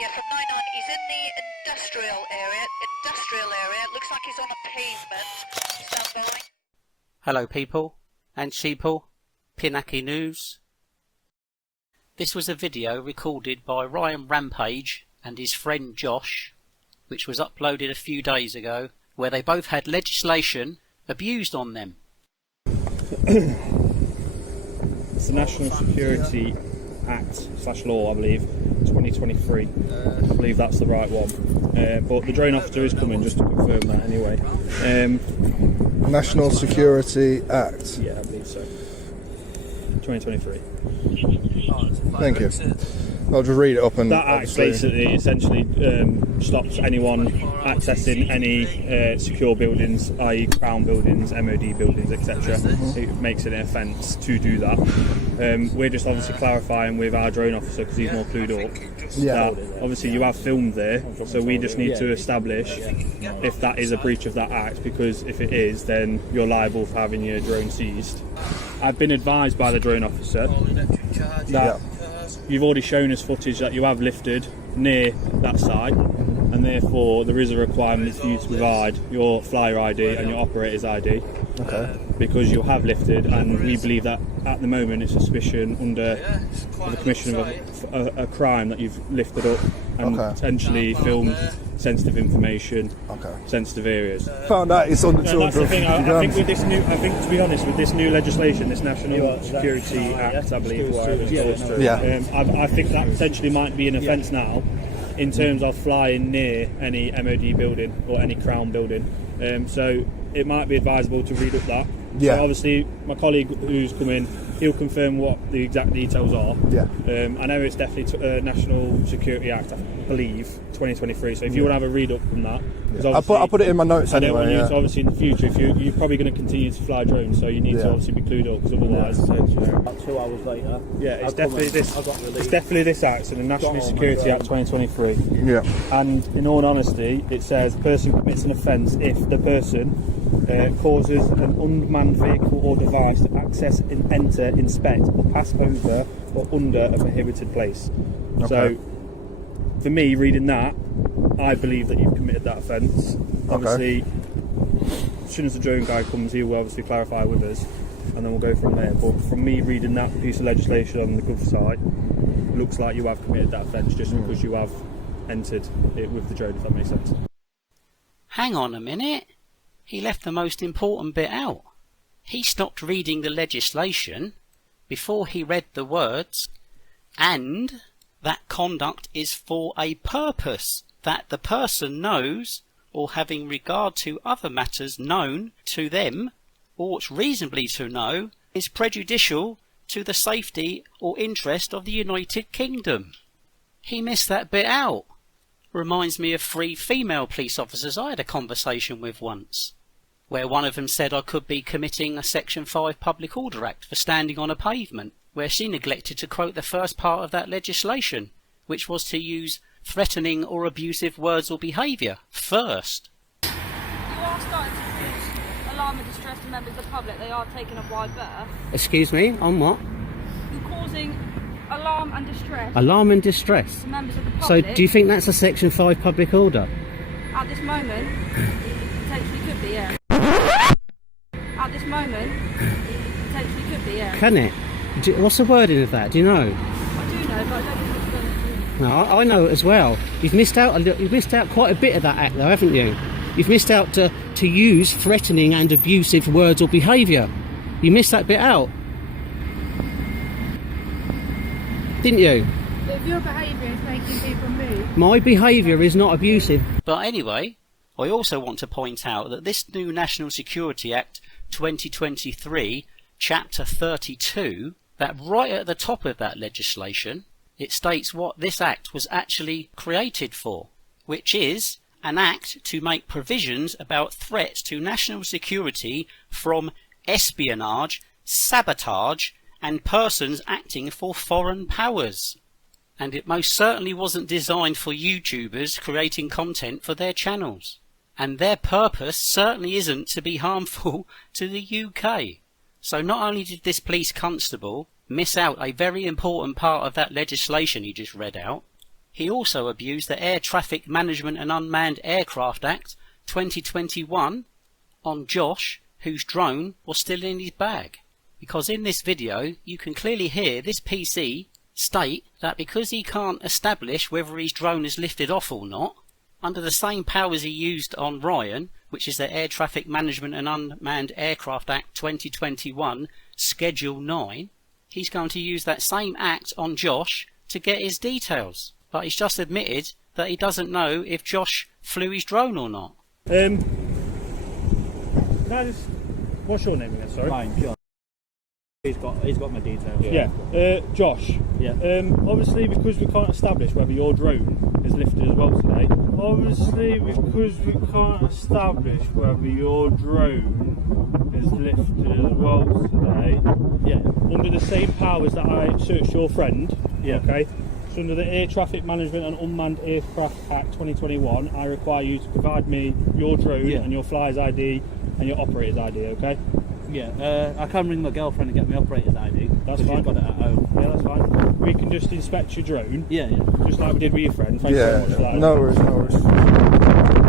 Yeah, from 99. He's in the industrial area. Looks like he's on a pavement. Stand by. Hello people and sheeple, PINACI News. This was a video recorded by Ryan Rampage and his friend Josh, which was uploaded a few days ago, where they both had legislation abused on them. It's the National Security Act / law, I believe, 2023. I believe that's the right one. But the drone officer is coming, just to confirm that anyway. National Security Act. Yeah, I believe so. 2023. Thank you. I'll just read it up and that act basically essentially stops anyone accessing any secure buildings, i.e. Crown buildings, MOD buildings, etc. It makes it an offence to do that. We're just obviously clarifying with our drone officer, because he's more clued up, that obviously you have filmed there, so we just need to establish if that is a breach of that act, because if it is, then you're liable for having your drone seized. I've been advised by the drone officer that you've already shown us footage that you have lifted near that site, and therefore there is a requirement for you to provide your flyer ID and your operator's ID. Okay. Because you have lifted, and we believe that at the moment it's suspicion under the commission of a crime that you've lifted up and potentially filmed sensitive information, sensitive areas. Found out it's under 200. That's the thing. I think with this new, to be honest, with this new legislation, this National Security Act, I believe, I think that potentially might be an offence now, in terms of flying near any MOD building or any Crown building. So it might be advisable to read up that. So obviously, my colleague who's coming, he'll confirm what the exact details are. I know it's definitely National Security Act, I believe, 2023. So if you want to have a read up from that, I'll put it in my notes anyway. I don't want you to, obviously, in the future, if you're probably going to continue to fly drones, so you need to obviously be clued up, because otherwise, about 2 hours later, it's definitely this. It's definitely this act, so the National Security Act 2023. And in all honesty, it says person commits an offence if the person causes an unmanned vehicle or device to access, enter, inspect, or pass over or under a prohibited place. So, for me, reading that, I believe that you've committed that offence. Obviously, as soon as the drone guy comes, he will obviously clarify with us, and then we'll go from there. But from me reading that piece of legislation on the Gov side, it looks like you have committed that offence just because you have entered it with the drone, if that makes sense. Hang on a minute. He left the most important bit out. He stopped reading the legislation before he read the words, and that conduct is for a purpose that the person knows, or having regard to other matters known to them, or ought reasonably to know, is prejudicial to the safety or interest of the United Kingdom. He missed that bit out. Reminds me of 3 female police officers I had a conversation with once, where one of them said I could be committing a Section 5 Public Order Act for standing on a pavement, where she neglected to quote the first part of that legislation, which was to use threatening or abusive words or behaviour first. You are starting to use alarm and distress to members of the public. They are taking a wide berth. Excuse me, on what? You're causing alarm and distress. Alarm and distress? To members of the So public. do you think that's a Section 5 public order? At this moment, potentially could be, yeah. At this moment, potentially could be, yeah. Can it? What's the wording of that? Do you know? I do know, but I don't think it's going to. No, I know it as well. You've missed out quite a bit of that act though, haven't you? You've missed out to use threatening and abusive words or behaviour. You missed that bit out. Didn't you? If your behaviour is making people move. My behaviour is not abusive. But anyway, I also want to point out that this new National Security Act 2023, Chapter 32, that right at the top of that legislation, it states what this act was actually created for, which is an act to make provisions about threats to national security from espionage, sabotage, and persons acting for foreign powers. And it most certainly wasn't designed for YouTubers creating content for their channels. And their purpose certainly isn't to be harmful to the UK. So not only did this police constable miss out a very important part of that legislation he just read out, he also abused the Air Traffic Management and Unmanned Aircraft Act 2021 on Josh, whose drone was still in his bag. Because in this video you can clearly hear this PC state that because he can't establish whether his drone is lifted off or not, under the same powers he used on Ryan, which is the Air Traffic Management and Unmanned Aircraft Act 2021 Schedule 9, he's going to use that same act on Josh to get his details. But he's just admitted that he doesn't know if Josh flew his drone or not. What's your name again, sorry? Mine, John. He's got my details. Yeah. Josh. Yeah. Obviously, because we can't establish whether your drone is lifted as well today. Yeah. Under the same powers that I searched your friend. Yeah. Okay. So under the Air Traffic Management and Unmanned Aircraft Act 2021, I require you to provide me your drone and your flyer's ID and your operator's ID. Okay. Yeah, I can ring my girlfriend and get my operator's ID. That's if fine. She's got it at home. Yeah, that's fine. We can just inspect your drone. Yeah. Just like we did with your friend. Thank you very much for that. No worries.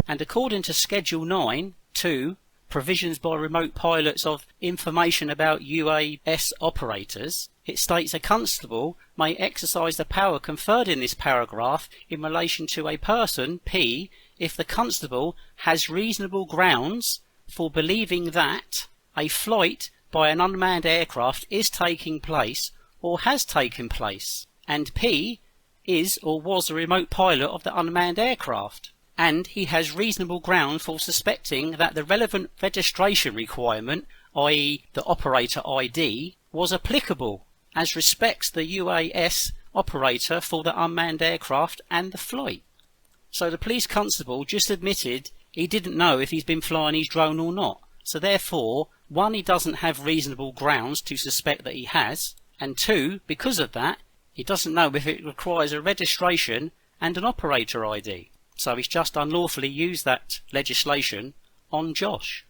And according to Schedule 9, 2, Provisions by Remote Pilots of Information about UAS Operators, it states a constable may exercise the power conferred in this paragraph in relation to a person, P, if the constable has reasonable grounds for believing that a flight by an unmanned aircraft is taking place or has taken place, and P is or was a remote pilot of the unmanned aircraft, and he has reasonable ground for suspecting that the relevant registration requirement, i.e. the operator ID, was applicable as respects the UAS operator for the unmanned aircraft and the flight. So the police constable just admitted he didn't know if he's been flying his drone or not. So therefore, 1, he doesn't have reasonable grounds to suspect that he has, and 2, because of that, he doesn't know if it requires a registration and an operator ID. So he's just unlawfully used that legislation on Josh.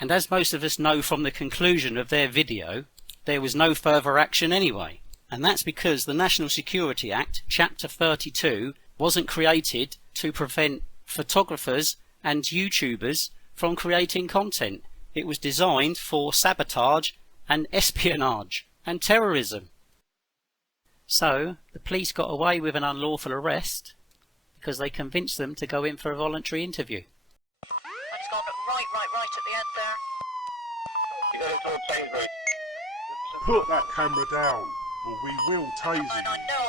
And as most of us know from the conclusion of their video, there was no further action anyway. And that's because the National Security Act, Chapter 32, wasn't created to prevent photographers and YouTubers from creating content. It was designed for sabotage and espionage and terrorism. So the police got away with an unlawful arrest because they convinced them to go in for a voluntary interview. And he's gone right at the end there. You got it to Sainsbury's. Put that camera down, or we will tase you. I know.